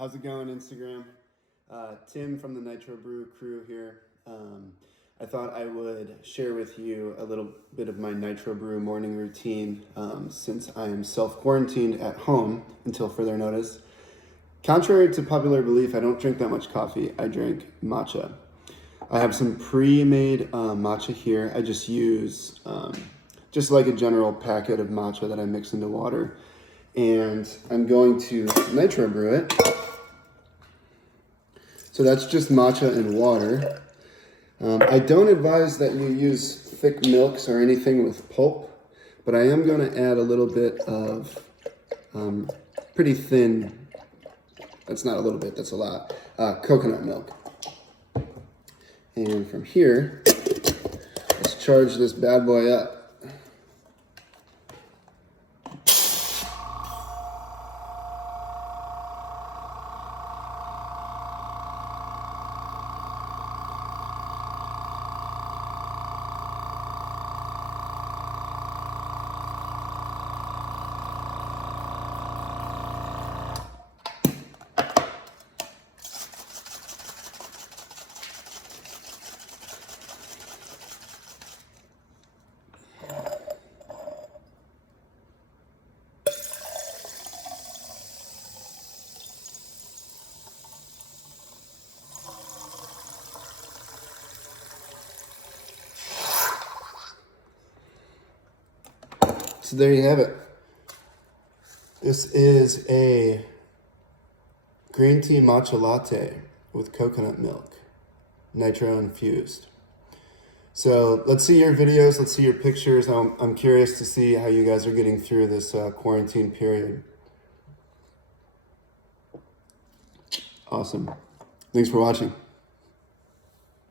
How's it going, Instagram? Tim from the NitroBrew crew here. I thought I would share with you a little bit of my NitroBrew morning routine since I am self-quarantined at home until further notice. Contrary to popular belief, I don't drink that much coffee. I drink matcha. I have some pre-made matcha here. I just use just like a general packet of matcha that I mix into water. And I'm going to NitroBrew it. So that's just matcha and water. I don't advise that you use thick milks or anything with pulp, but I am going to add a little bit of pretty thin, that's not a little bit, that's a lot, coconut milk. And from here, let's charge this bad boy up. So there you have it. This is a green tea matcha latte with coconut milk, nitro infused. So let's see your videos, let's see your pictures. I'm curious to see how you guys are getting through this quarantine period. Awesome. Thanks for watching.